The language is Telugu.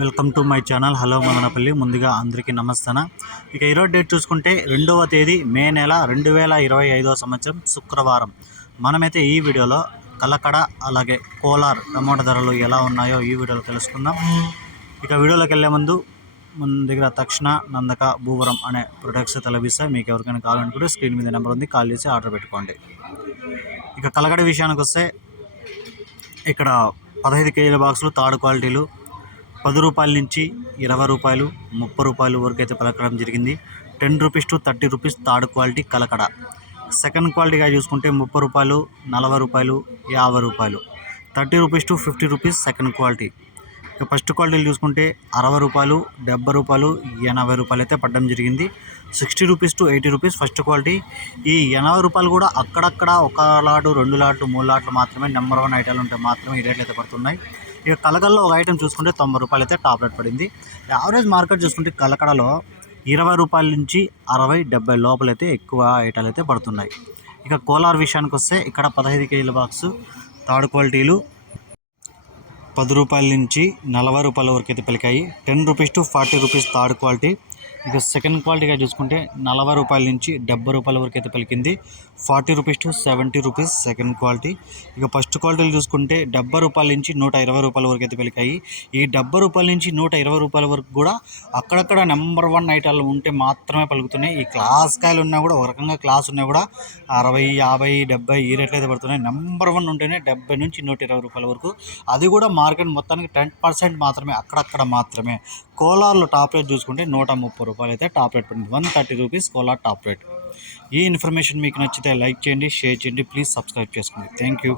Welcome to my channel. Hello Madanapalle. ముందుగా అందరికీ నమస్తాన. ఇక ఈరోజు డేట్ చూసుకుంటే రెండవ తేదీ మే నెల రెండు వేల ఇరవై ఐదవ సంవత్సరం శుక్రవారం. మనమైతే ఈ వీడియోలో కలకడ అలాగే కోలార్ టమాటా ధరలు ఎలా ఉన్నాయో ఈ వీడియోలో తెలుసుకుందాం. ఇక వీడియోలోకి వెళ్ళే ముందు మన దగ్గర తక్షణ నందక భూవరం అనే ప్రొడక్ట్స్ తలభిస్తాయి మీకు ఎవరికైనా కావాలనుకుంటే స్క్రీన్ మీద నెంబర్ ఉంది కాల్ చేసి ఆర్డర్ పెట్టుకోండి. ఇక కలకడ విషయానికి వస్తే ఇక్కడ పదహైదు కేజీల బాక్సులు తాడు క్వాలిటీలు పది రూపాయల నుంచి ఇరవై రూపాయలు ముప్పై రూపాయలు వరకు అయితే పలకడం జరిగింది. Ten rupees to thirty rupees third quality Kalakada. Second క్వాలిటీగా చూసుకుంటే ముప్పై రూపాయలు నలభై రూపాయలు యాభై రూపాయలు. Thirty rupees to fifty rupees second quality. ఇక ఫస్ట్ క్వాలిటీలు చూసుకుంటే అరవై రూపాయలు డెబ్బై రూపాయలు ఎనభై రూపాయలు అయితే పడడం జరిగింది. Sixty rupees to eighty rupees first quality. ఈ ఎనభై రూపాయలు కూడా అక్కడక్కడ ఒక లాటు రెండు లాట్లు మూడు లాట్లు మాత్రమే నెంబర్ వన్ ఐటాలు ఉంటే మాత్రమే ఈ రేట్లు అయితే పడుతున్నాయి. ఇక కలకల్లో ఒక ఐటెం చూసుకుంటే తొంభై రూపాయలు అయితే టాప్ రేట్ పడింది. యావరేజ్ మార్కెట్ చూసుకుంటే కలకడలో ఇరవై రూపాయల నుంచి అరవై డెబ్బై లోపలైతే ఎక్కువ ఐటాలు అయితే పడుతున్నాయి. ఇక కోలార్ విషయానికి వస్తే ఇక్కడ పదహైదు కేజీల బాక్స్ థర్డ్ క్వాలిటీలు పది రూపాయల నుంచి నలభై రూపాయల వరకు అయితే పలికాయి. Ten rupees to forty rupees third quality. ఇక సెకండ్ క్వాలిటీగా చూసుకుంటే నలభై రూపాయల నుంచి డెబ్బై రూపాయల వరకు అయితే పలికింది. Forty rupees to seventy rupees second quality. ఇక ఫస్ట్ క్వాలిటీలు చూసుకుంటే డెబ్బై రూపాయల నుంచి నూట ఇరవై రూపాయల వరకు అయితే పలికాయి. ఈ డెబ్బై రూపాయల నుంచి నూట ఇరవై రూపాయల వరకు కూడా అక్కడక్కడ నెంబర్ వన్ ఐటాలు ఉంటే మాత్రమే పలుకుతున్నాయి. ఈ క్లాస్ కాయలు ఉన్నా కూడా ఒక రకంగా క్లాస్ ఉన్నా కూడా అరవై యాభై డెబ్బై ఈ రేట్లు అయితే పడుతున్నాయి. నెంబర్ వన్ ఉంటేనే డెబ్బై నుంచి నూట ఇరవై రూపాయల వరకు. అది కూడా మార్కెట్ మొత్తానికి టెన్ పర్సెంట్ మాత్రమే అక్కడక్కడ మాత్రమే. కోలార్లో టాప్ రేట్ చూసుకుంటే నూట ముప్పై రూపాయలు అయితే టాప్ రేట్ పడింది వన్ థర్టీ రూపీస్ కోలా టాప్ రేట్. ఈ ఇన్ఫర్మేషన్ మీకు నచ్చితే లైక్ చేయండి షేర్ చేయండి ప్లీజ్ సబ్స్క్రైబ్ చేసుకోండి. Thank you.